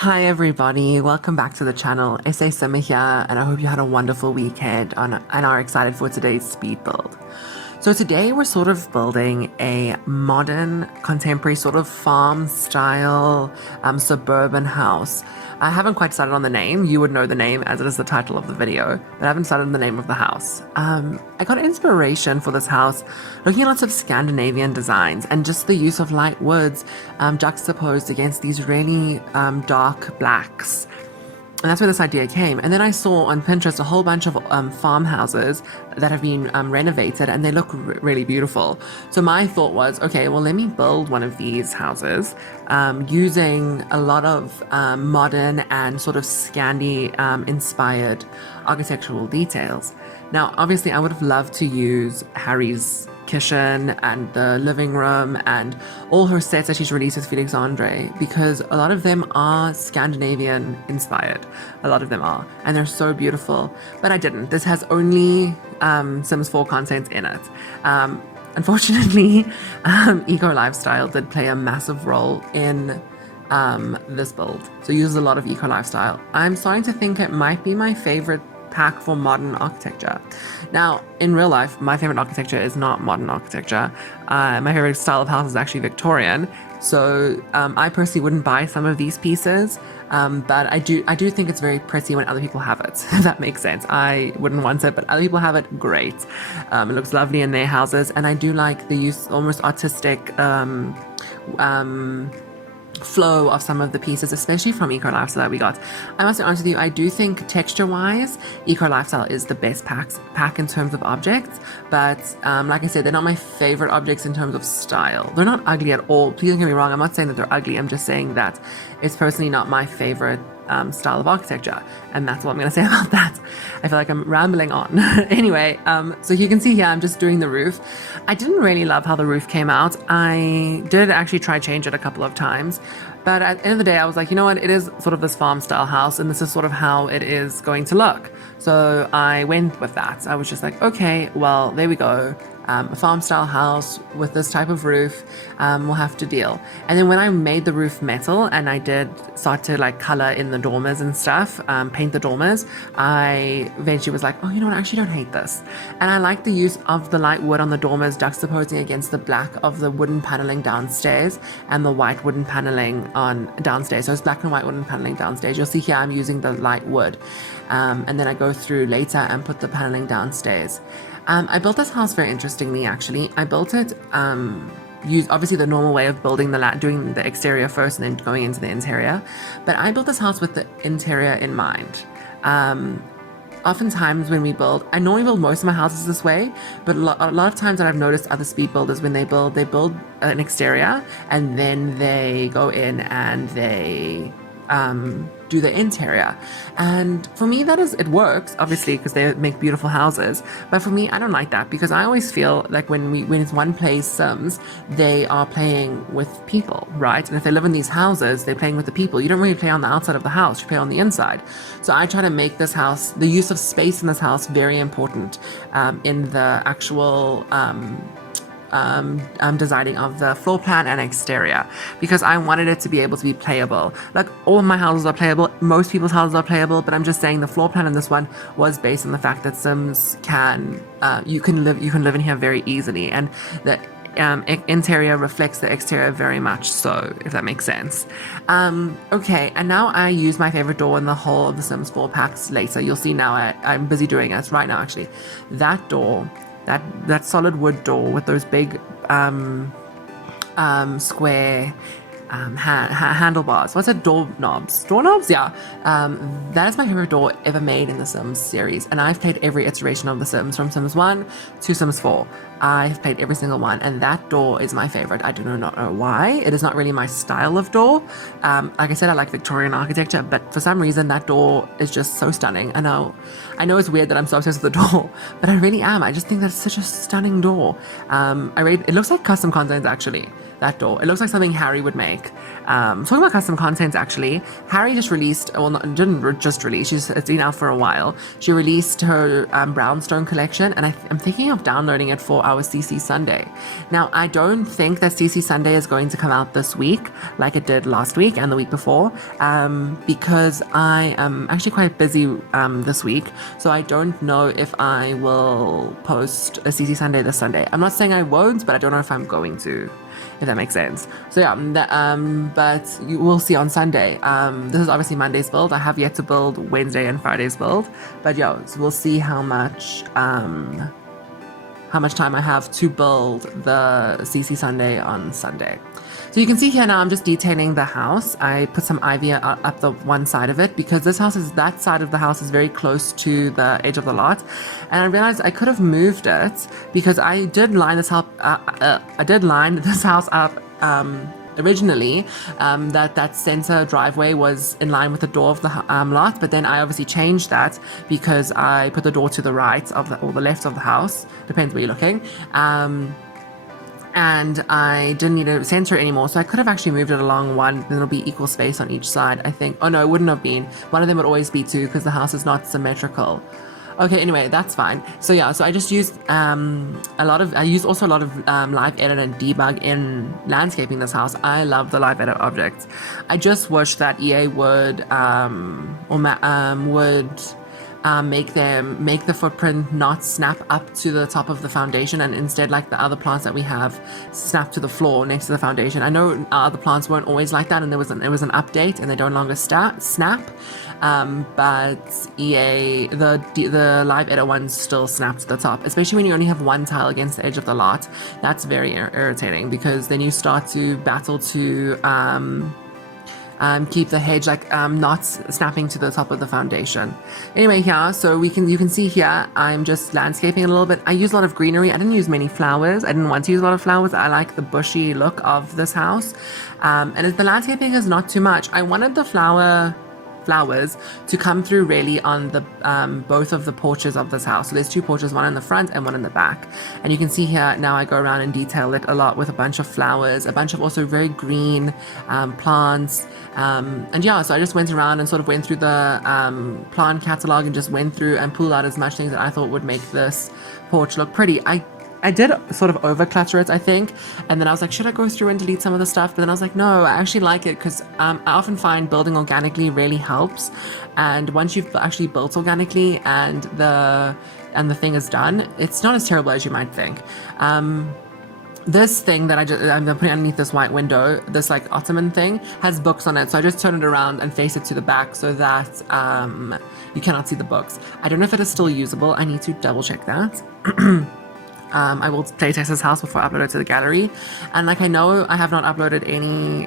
Hi everybody, welcome back to the channel. SASimmer here, and I hope you had a wonderful weekend and are excited for today's speed build. So today we're sort of building a modern, contemporary sort of farm style suburban house. I haven't quite decided on the name. You would know the name as it is the title of the video, but I haven't decided on the name of the house. I got inspiration for this house looking at lots of Scandinavian designs and just the use of light woods juxtaposed against these really dark blacks. And that's where this idea came. And then I saw on Pinterest a whole bunch of farmhouses that have been renovated and they look really beautiful. So my thought was, okay, well, let me build one of these houses using a lot of modern and sort of Scandi inspired architectural details. Now, obviously, I would have loved to use Harry's kitchen and the living room and all her sets that she's released with Felix Andre, because a lot of them are Scandinavian inspired. A lot of them are, and they're so beautiful. But I didn't. This has only Sims 4 content in it. Unfortunately, Eco Lifestyle did play a massive role in this build. So it uses a lot of Eco Lifestyle. I'm starting to think it might be my favorite pack for modern architecture. Now, in real life, my favorite architecture is not modern architecture. My favorite style of house is actually Victorian. So I personally wouldn't buy some of these pieces, but I do think it's very pretty when other people have it, if that makes sense. I wouldn't want it, but other people have it, great. It looks lovely in their houses, and I do like the use, almost artistic flow of some of the pieces, especially from Eco Lifestyle that we got. I must be honest with you, I do think texture-wise, Eco Lifestyle is the best pack in terms of objects, but like I said, they're not my favorite objects in terms of style. They're not ugly at all. Please don't get me wrong, I'm not saying that they're ugly, I'm just saying that it's personally not my favorite style of architecture, and that's what I'm gonna say about that. I feel like I'm rambling on. Anyway, so you can see here I'm just doing the roof. I didn't really love how the roof came out. I did actually try change it a couple of times, but at the end of the day I was like, you know what, it is sort of this farm style house and this is sort of how it is going to look. So I went with that. I was just like, okay, well, there we go. A farm style house with this type of roof, we'll have to deal. And then when I made the roof metal and I did start to like color in the dormers and stuff, paint the dormers, I eventually was like, oh, you know what, I actually don't hate this. And I like the use of the light wood on the dormers juxtaposing against the black of the wooden paneling downstairs and the white wooden paneling on downstairs. So it's black and white wooden paneling downstairs. You'll see here I'm using the light wood. And then I go through later and put the paneling downstairs. I built this house very interestingly, actually. I built it, used obviously the normal way of building doing the exterior first and then going into the interior. But I built this house with the interior in mind. Oftentimes when we build, I normally build most of my houses this way, but a lot of times that I've noticed other speed builders, when they build an exterior and then they go in and they do the interior. And for me, it works, obviously, because they make beautiful houses. But for me, I don't like that, because I always feel like when it's one place Sims, they are playing with people, right? And if they live in these houses, they're playing with the people. You don't really play on the outside of the house, you play on the inside. So I try to make this house, the use of space in this house, very important in the actual designing of the floor plan and exterior, because I wanted it to be able to be playable. Like, all of my houses are playable, most people's houses are playable, but I'm just saying the floor plan in this one was based on the fact that Sims you can live in here very easily, and the interior reflects the exterior very much so, if that makes sense. Okay, and now I use my favorite door in the whole of the Sims 4 packs later. You'll see now I'm busy doing it right now, actually. That door, that solid wood door with those big square handlebars. What's it? Doorknobs? Doorknobs? Yeah. That is my favorite door ever made in the Sims series. And I've played every iteration of the Sims, from Sims 1 to Sims 4. I've played every single one, and that door is my favorite. I do not know why. It is not really my style of door. Like I said, I like Victorian architecture, but for some reason that door is just so stunning. I know it's weird that I'm so obsessed with the door, but I really am. I just think that's such a stunning door. It looks like custom content, actually. that door. It looks like something Harry would make. Talking about custom content, actually, Harry just released, well, not, didn't just release, it's been out for a while. She released her brownstone collection, and I'm thinking of downloading it for our CC Sunday. Now, I don't think that CC Sunday is going to come out this week like it did last week and the week before, because I am actually quite busy this week, so I don't know if I will post a CC Sunday this Sunday. I'm not saying I won't, but I don't know if I'm going to, if that makes sense. So yeah, but you will see on Sunday. This is obviously Monday's build. I have yet to build Wednesday and Friday's build, but yeah, so we'll see how much time I have to build the CC Sunday on Sunday. So you can see here now I'm just detailing the house. I put some ivy up the one side of it because that side of the house is very close to the edge of the lot. And I realized I could have moved it because I did line this house up originally, that center driveway was in line with the door of the lot, but then I obviously changed that because I put the door to the right of or the left of the house, depends where you're looking. And I didn't need a center anymore, so I could have actually moved it along one, then it'll be equal space on each side, I think. Oh no, it wouldn't have been. One of them would always be two because the house is not symmetrical. Okay, anyway, that's fine. So yeah, so I just used I used also a lot of live edit and debug in landscaping this house. I love the live edit objects. I just wish that EA would make the footprint not snap up to the top of the foundation, and instead, like the other plants that we have, snap to the floor next to the foundation. I know other plants weren't always like that, and it was an update, and they no longer snap. But EA, the live edit ones still snap to the top, especially when you only have one tile against the edge of the lot. That's very irritating because then you start to battle to keep the hedge not snapping to the top of the foundation. Anyway, here, so you can see here, I'm just landscaping a little bit. I use a lot of greenery. I didn't use many flowers. I didn't want to use a lot of flowers. I like the bushy look of this house. And the landscaping is not too much. I wanted the flowers to come through really on the both of the porches of this house. So there's two porches, one in the front and one in the back. And you can see here now I go around and detail it a lot with a bunch of flowers, a bunch of also very green plants. And yeah, so I just went around and sort of went through the plant catalog and just went through and pulled out as much things that I thought would make this porch look pretty. I did sort of over clutter it, I think, and then I was like, should I go through and delete some of the stuff? But then I was like, no, I actually like it because I often find building organically really helps, and once you've actually built organically and the thing is done, it's not as terrible as you might think. This thing that I'm putting underneath this white window, this like ottoman thing, has books on it, so I just turn it around and face it to the back so that you cannot see the books. I don't know if it is still usable. I need to double check that. I will playtest this house before I upload it to the gallery, and like I know I have not uploaded any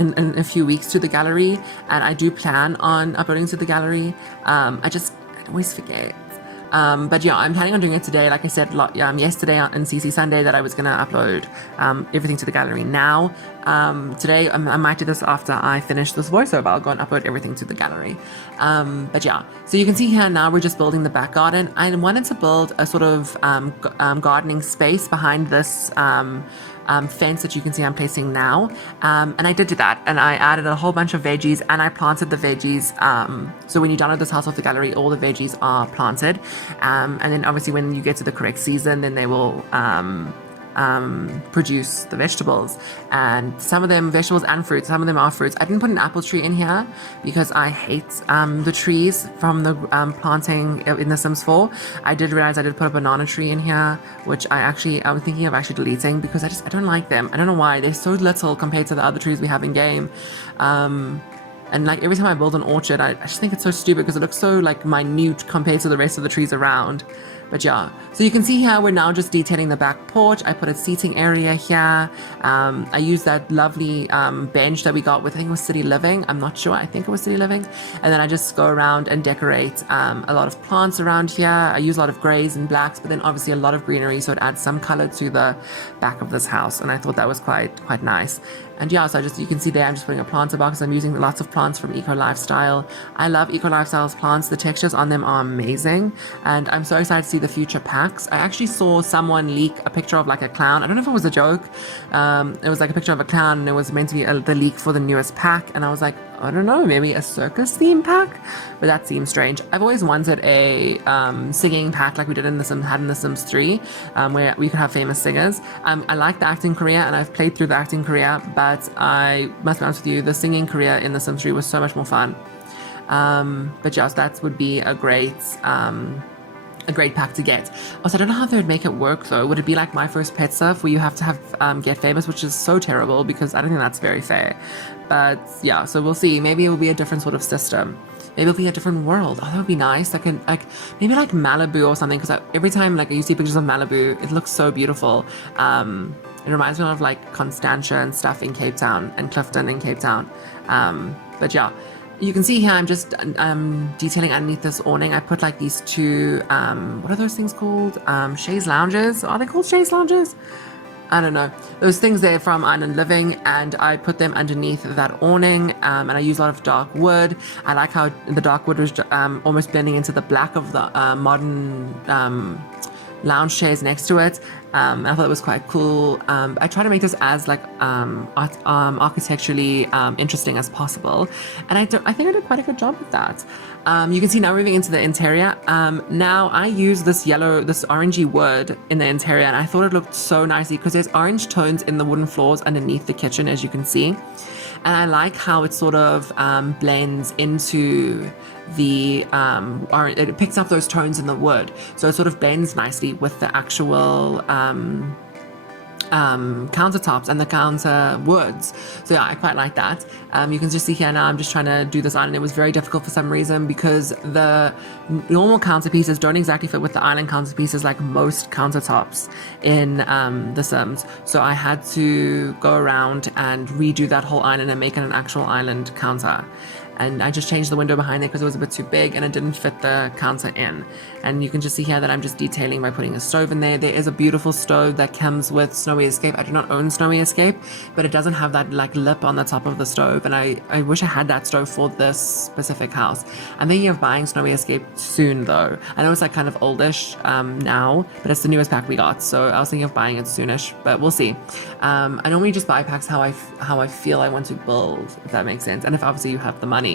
in a few weeks to the gallery, and I do plan on uploading to the gallery. I always forget. But yeah, I'm planning on doing it today. Like I said yesterday on CC Sunday that I was going to upload everything to the gallery now. Today, I might do this after I finish this voiceover. I'll go and upload everything to the gallery. But yeah, so you can see here now we're just building the back garden. I wanted to build a sort of gardening space behind this fence that you can see I'm placing now, and I did do that, and I added a whole bunch of veggies, and I planted the veggies, so when you download this house off the gallery, all the veggies are planted, and then obviously when you get to the correct season, then they will produce the vegetables, and some of them vegetables and fruits, some of them are fruits. I didn't put an apple tree in here because I hate the trees from the planting in The Sims 4. I did realize I did put a banana tree in here, which I was thinking of actually deleting because I don't like them. I don't know why. They're so little compared to the other trees we have in game. And like every time I build an orchard, I just think it's so stupid because it looks so like minute compared to the rest of the trees around. But yeah, so you can see here we're now just detailing the back porch. I put a seating area here. I used that lovely bench that we got with, I think it was City Living. I'm not sure. I think it was City Living. And then I just go around and decorate a lot of plants around here. I use a lot of grays and blacks, but then obviously a lot of greenery, so it adds some color to the back of this house. And I thought that was quite nice. And yeah, so you can see there, I'm just putting a planter box. I'm using lots of plants from Eco Lifestyle. I love Eco Lifestyle's plants. The textures on them are amazing. And I'm so excited to see the future packs. I actually saw someone leak a picture of like a clown. I don't know if it was a joke. It was like a picture of a clown, and it was meant to be the leak for the newest pack. And I was like, I don't know, maybe a circus theme pack, but that seems strange. I've always wanted a singing pack like we did in the Sims 3, where we could have famous singers. I like the acting career, and I've played through the acting career, but I must be honest with you, the singing career in the Sims 3 was so much more fun. But yes, that would be a great pack to get. Also, I don't know how they would make it work though. Would it be like My First Pet Stuff where you have to have get famous, which is so terrible because I don't think that's very fair. But yeah, so we'll see. Maybe it will be a different sort of system. Maybe it'll be a different world. Oh, that would be nice. Maybe like Malibu or something, because every time like you see pictures of Malibu, it looks so beautiful. It reminds me of like Constantia and stuff in Cape Town, and Clifton in Cape Town. But yeah, you can see here I'm just detailing underneath this awning. I put like these two, what are those things called? Chaise lounges? Are they called chaise lounges? I don't know. Those things there from Island Living, and I put them underneath that awning, and I use a lot of dark wood. I like how the dark wood was almost blending into the black of the modern lounge chairs next to it. I thought it was quite cool. I try to make this as like architecturally interesting as possible, and I think I did quite a good job with that. You can see now moving into the interior. Now I use this orangey wood in the interior, and I thought it looked so nicely because there's orange tones in the wooden floors underneath the kitchen, as you can see. And I like how it sort of blends into the it picks up those tones in the wood, so it sort of blends nicely with the actual countertops and the counter woods. So yeah, I quite like that. You can just see here now I'm just trying to do this island. It was very difficult for some reason because the normal counter pieces don't exactly fit with the island counter pieces like most countertops in The Sims. So I had to go around and redo that whole island and make it an actual island counter. And I just changed the window behind it because it was a bit too big and it didn't fit the counter in. And you can just see here that I'm just detailing by putting a stove in there. There is a beautiful stove that comes with Snowy Escape. I do not own Snowy Escape, but it doesn't have that like lip on the top of the stove. And I wish I had that stove for this specific house. I'm thinking of buying Snowy Escape soon though. I know it's like kind of oldish now, but it's the newest pack we got. So I was thinking of buying it soonish, but we'll see. I normally just buy packs how I feel I want to build, if that makes sense. And if obviously you have the money.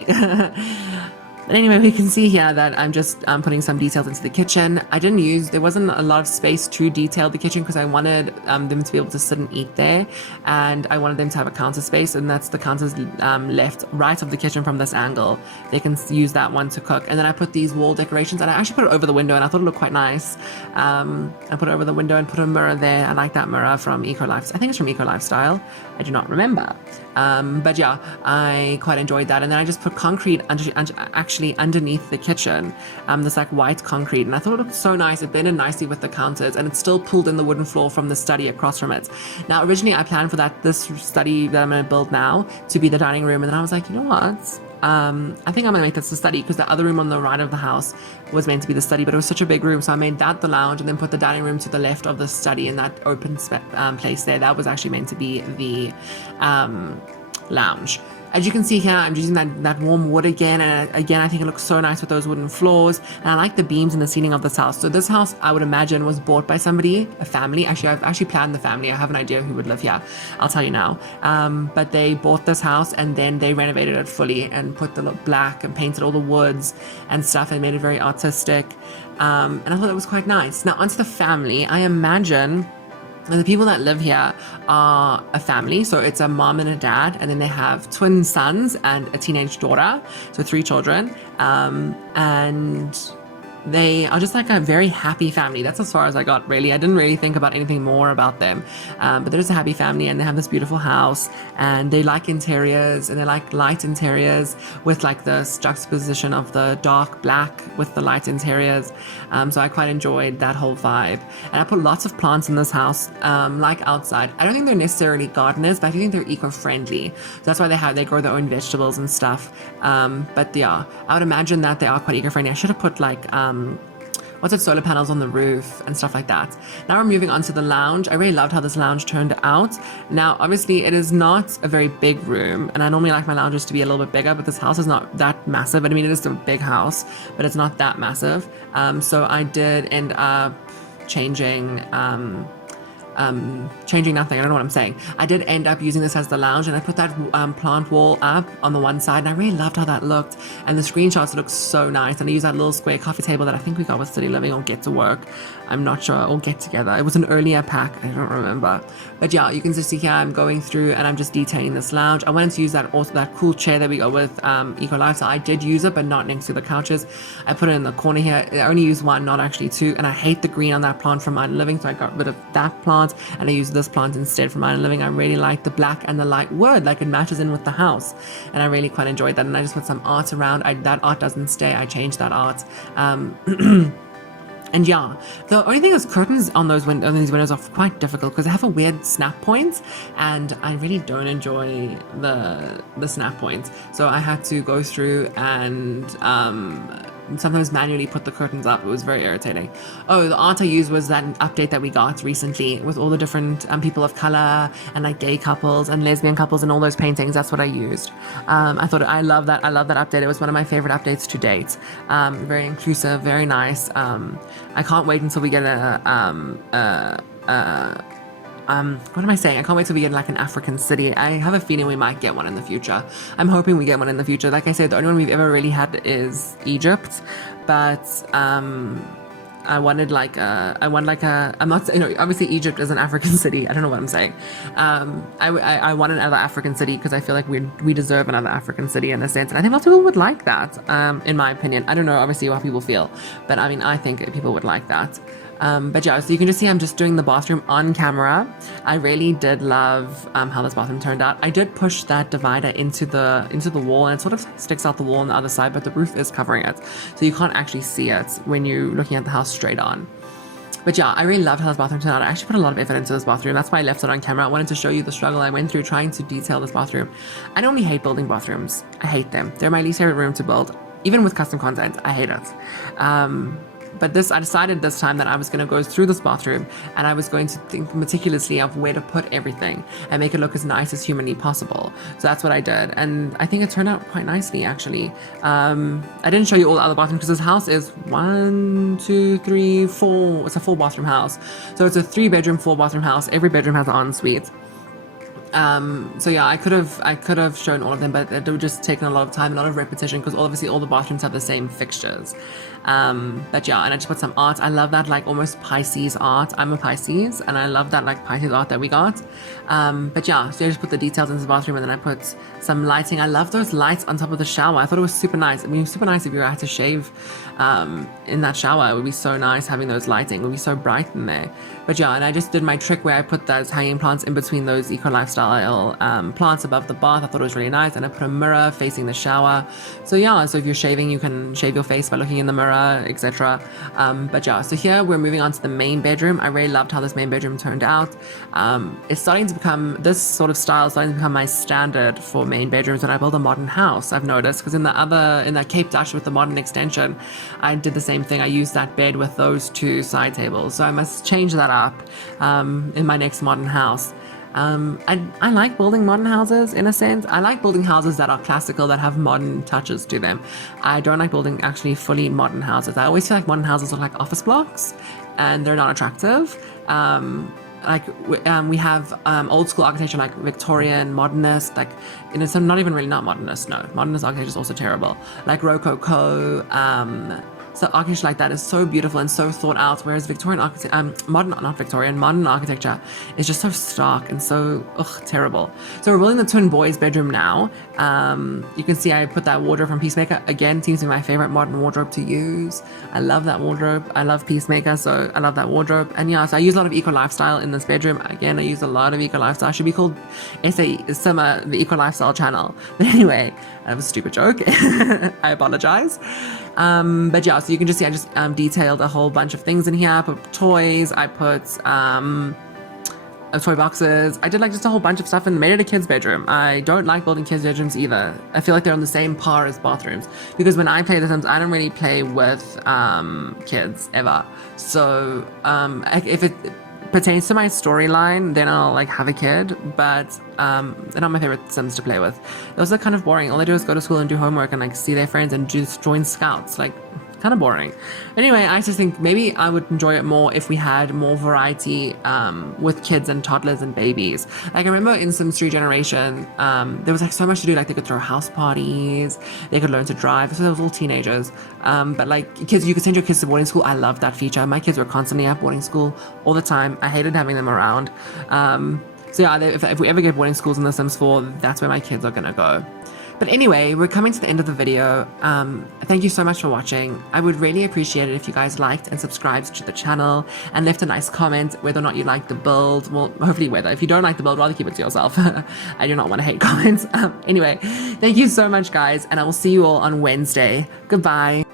But anyway, we can see here that I'm just putting some details into the kitchen. There wasn't a lot of space to detail the kitchen because I wanted them to be able to sit and eat there, and I wanted them to have a counter space, and that's the counters left right of the kitchen from this angle. They can use that one to cook. And then I put these wall decorations, and I actually put it over the window, and I thought it looked quite nice. I put it over the window and put a mirror there. I like that mirror from Eco Lifestyle. I think it's from Eco Lifestyle. I do not remember. But yeah, I quite enjoyed that. And then I just put concrete actually underneath the kitchen, this like white concrete, and I thought it looked so nice. It blended nicely with the counters, and it still pulled in the wooden floor from the study across from it. Now originally I planned for this study that I'm going to build now to be the dining room, and then I was like, you know what, I think I'm gonna make this the study, because the other room on the right of the house was meant to be the study, but it was such a big room, so I made that the lounge and then put the dining room to the left of the study in that open place there. That was actually meant to be the lounge. As you can see here, I'm using that warm wood again, and again I think it looks so nice with those wooden floors, and I like the beams in the ceiling of this house. So this house, I would imagine, was bought by somebody, a family. Actually, I've actually planned the family. I have an idea who would live here. I'll tell you now. But they bought this house and then they renovated it fully and put the black and painted all the woods and stuff and made it very artistic. And I thought it was quite nice. Now onto the family. I imagine the people that live here are a family, so it's a mom and a dad, and then they have twin sons and a teenage daughter, so 3 children, and they are just like a very happy family. That's as far as I got, really. I didn't really think about anything more about them, but they're just a happy family, and they have this beautiful house, and they like interiors, and they like light interiors with like this juxtaposition of the dark black with the light interiors. So I quite enjoyed that whole vibe, and I put lots of plants in this house, like outside. I don't think they're necessarily gardeners, but I think they're eco-friendly, so that's why they grow their own vegetables and stuff. But yeah, I would imagine that they are quite eco-friendly. I should have put like solar panels on the roof and stuff like that. Now we're moving on to the lounge. I really loved how this lounge turned out. Now, obviously, it is not a very big room, and I normally like my lounges to be a little bit bigger, but this house is not that massive. I mean, it is a big house, but it's not that massive. So I did end up changing nothing. I don't know what I'm saying. I did end up using this as the lounge, and I put that plant wall up on the one side, and I really loved how that looked, and the screenshots looked so nice. And I used that little square coffee table that I think we got with City Living or Get to Work, I'm not sure, or Get Together. It was an earlier pack, I don't remember, but yeah, you can just see here I'm going through and I'm just detailing this lounge. I wanted to use that cool chair that we got with Eco Lifestyle. I did use it, but not next to the couches. I put it in the corner here. I only used one, not actually two, and I hate the green on that plant from Modern Living, so I got rid of that plant and I used this plant instead from Modern Living. I really like the black and the light wood, like it matches in with the house, and I really quite enjoyed that. And I just put some art around. That art doesn't stay. I changed that art. And yeah, the only thing is curtains on these windows are quite difficult because they have a weird snap point, and I really don't enjoy the snap points. So I had to go through and sometimes manually put the curtains up. It was very irritating. Oh, the art I used was that update that we got recently with all the different people of color and like gay couples and lesbian couples and all those paintings. That's what I used. I love that update. It was one of my favorite updates to date. Very inclusive, very nice. I can't wait until we get what am I saying? I can't wait till we get like an African city. I have a feeling we might get one in the future. I'm hoping we get one in the future. Like I said, the only one we've ever really had is Egypt, but I wanted I'm not, obviously Egypt is an African city. I don't know what I'm saying. I want another African city because I feel like we deserve another African city in a sense. And I think lots of people would like that, in my opinion. I don't know, obviously, how people feel, but I mean, I think people would like that. But yeah, so you can just see I'm just doing the bathroom on camera. I really did love how this bathroom turned out. I did push that divider into the wall, and it sort of sticks out the wall on the other side, but the roof is covering it, so you can't actually see it when you're looking at the house straight on. But yeah, I really loved how this bathroom turned out. I actually put a lot of effort into this bathroom. That's why I left it on camera. I wanted to show you the struggle I went through trying to detail this bathroom. I normally hate building bathrooms. I hate them. They're my least favorite room to build. Even with custom content, I hate it. But I decided this time that I was going to go through this bathroom and I was going to think meticulously of where to put everything and make it look as nice as humanly possible. So that's what I did. And I think it turned out quite nicely, actually. I didn't show you all the other bathrooms because this house is 1, 2, 3, 4. It's a 4-bathroom house. So it's a 3-bedroom, 4-bathroom house. Every bedroom has an ensuite. So yeah, I could have shown all of them, but it would have just taken a lot of time, a lot of repetition, because obviously all the bathrooms have the same fixtures. But yeah, and I just put some art. I love that like almost Pisces art. I'm a Pisces, and I love that like Pisces art that we got. But yeah, so I just put the details into the bathroom, and then I put some lighting. I love those lights on top of the shower. I thought it was super nice. I mean, it was super nice if you had to shave in that shower. It would be so nice having those lighting. It would be so bright in there. But yeah, and I just did my trick where I put those hanging plants in between those Eco Lifestyle plants above the bath. I thought it was really nice, and I put a mirror facing the shower. So yeah, so if you're shaving, you can shave your face by looking in the mirror, etc. But yeah, so here we're moving on to the main bedroom. I really loved how this main bedroom turned out. It's starting to become, this sort of style is starting to become my standard for main bedrooms when I build a modern house, I've noticed, because in that Cape Dutch with the modern extension, I did the same thing. I used that bed with those 2 side tables, so I must change that up in my next modern house. I like building modern houses in a sense. I like building houses that are classical, that have modern touches to them. I don't like building actually fully modern houses. I always feel like modern houses look like office blocks and they're not attractive. We have old school architecture like Victorian, modernist, like, so not even really not modernist, no. Modernist architecture is also terrible. Like Rococo, so architecture like that is so beautiful and so thought out, whereas modern architecture is just so stark and so terrible. So we're building the twin boys' bedroom now. You can see I put that wardrobe from Peacemaker. Again, seems to be my favorite modern wardrobe to use. I love that wardrobe. I love Peacemaker, so I love that wardrobe. And yeah, so I use a lot of Eco Lifestyle in this bedroom. Again, I use a lot of Eco Lifestyle. It should be called SASimmer, the Eco Lifestyle channel. But anyway, that was a stupid joke. I apologize. But yeah, so you can just see I just detailed a whole bunch of things in here. I put toys, I put toy boxes. I did like just a whole bunch of stuff and made it a kid's bedroom. I don't like building kids' bedrooms either. I feel like they're on the same par as bathrooms because when I play The Sims, I don't really play with kids ever. So if it pertains to my storyline, then I'll like have a kid, but they're not my favorite Sims to play with. Those are kind of boring. All they do is go to school and do homework and like see their friends and just join scouts. Like, kind of boring. Anyway, I just think maybe I would enjoy it more if we had more variety with kids and toddlers and babies. Like I remember in Sims 3 Generation, there was like so much to do. Like they could throw house parties, they could learn to drive. So they were all teenagers. But like kids, you could send your kids to boarding school. I loved that feature. My kids were constantly at boarding school all the time. I hated having them around. So yeah, if we ever get boarding schools in The Sims 4, that's where my kids are gonna go. But anyway, we're coming to the end of the video. Thank you so much for watching. I would really appreciate it if you guys liked and subscribed to the channel and left a nice comment whether or not you like the build. Well, hopefully whether. If you don't like the build, rather keep it to yourself. I do not want to hate comments. Anyway, thank you so much, guys, and I will see you all on Wednesday. Goodbye.